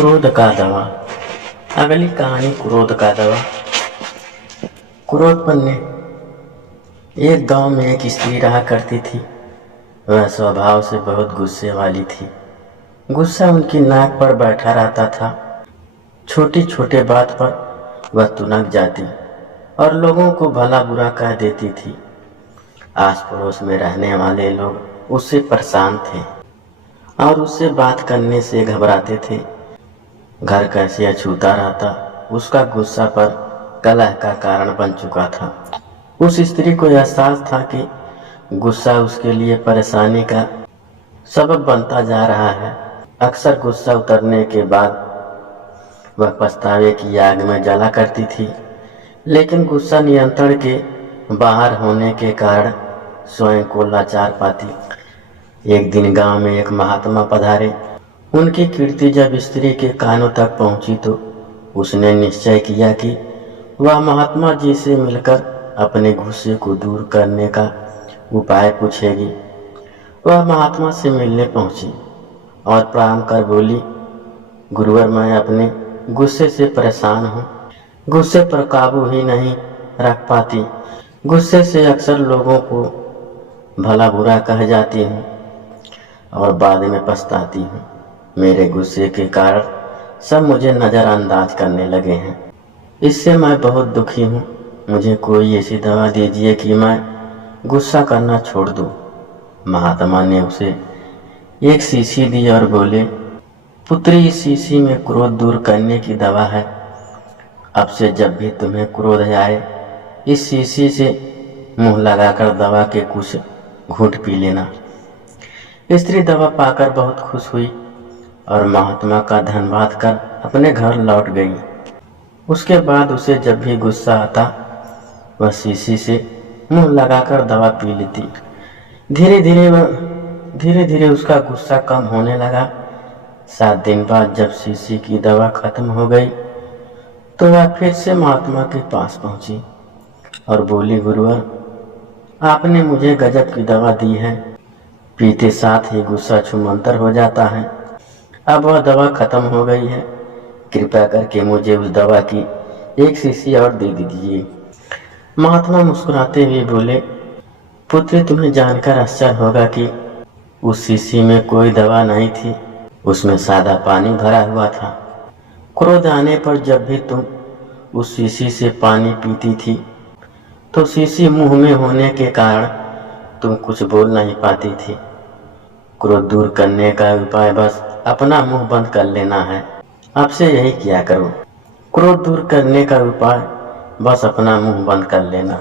क्रोध का दवा। अगली कहानी क्रोध का दवा। क्रोध पन्ने। एक गांव में एक स्त्री रहा करती थी। वह स्वभाव से बहुत गुस्से वाली थी। गुस्सा उनकी नाक पर बैठा रहता था। छोटी छोटी बात पर वह तुनक जाती और लोगों को भला बुरा कह देती थी। आस पड़ोस में रहने वाले लोग उससे परेशान थे और उससे बात करने से घबराते थे। घर कैसे अछूता रहता, उसका गुस्सा पर कलह का कारण बन चुका था। उस स्त्री को एहसास था कि गुस्सा उसके लिए परेशानी का सबब बनता जा रहा है। अक्सर गुस्सा उतरने के बाद वह पछतावे की आग में जला करती थी, लेकिन गुस्सा नियंत्रण के बाहर होने के कारण स्वयं को लाचार पाती। एक दिन गांव में एक महात्मा पधारे। उनकी कीर्ति जब स्त्री के कानों तक पहुंची तो उसने निश्चय किया कि वह महात्मा जी से मिलकर अपने गुस्से को दूर करने का उपाय पूछेगी। वह महात्मा से मिलने पहुंची और प्रणाम कर बोली, गुरुवर, मैं अपने गुस्से से परेशान हूँ। गुस्से पर काबू ही नहीं रख पाती। गुस्से से अक्सर लोगों को भला बुरा कह जाती हूँ और बाद में पछताती हूँ। मेरे गुस्से के कारण सब मुझे नज़रअंदाज करने लगे हैं। इससे मैं बहुत दुखी हूँ। मुझे कोई ऐसी दवा दीजिए कि मैं गुस्सा करना छोड़ दूँ। महात्मा ने उसे एक शीशी दी और बोले, पुत्री, इस शीशी में क्रोध दूर करने की दवा है। अब से जब भी तुम्हें क्रोध आए, इस शीशी से मुंह लगाकर दवा के कुछ घूंट पी लेना। स्त्री दवा पाकर बहुत खुश हुई और महात्मा का धन्यवाद कर अपने घर लौट गई। उसके बाद उसे जब भी गुस्सा आता वह शीशी से मुंह लगाकर दवा पी लेती। धीरे धीरे उसका गुस्सा कम होने लगा। 7 दिन बाद जब शीशी की दवा खत्म हो गई तो वह फिर से महात्मा के पास पहुंची और बोली, गुरुवर, आपने मुझे गजब की दवा दी है। पीते साथ ही गुस्सा छूमंतर हो जाता है। अब वह दवा खत्म हो गई है। कृपया करके मुझे उस दवा की एक शीशी और दे दीजिए। महात्मा मुस्कुराते हुए बोले, पुत्री, तुम्हें जानकर आश्चर्य होगा कि उस शीशी में कोई दवा नहीं थी। उसमें सादा पानी भरा हुआ था। क्रोध आने पर जब भी तुम उस शीशी से पानी पीती थी तो शीशी मुंह में होने के कारण तुम कुछ बोल नहीं पाती थी। क्रोध दूर करने का उपाय बस अपना मुंह बंद कर लेना है। अब से यही किया करो। क्रोध दूर करने का उपाय बस अपना मुंह बंद कर लेना।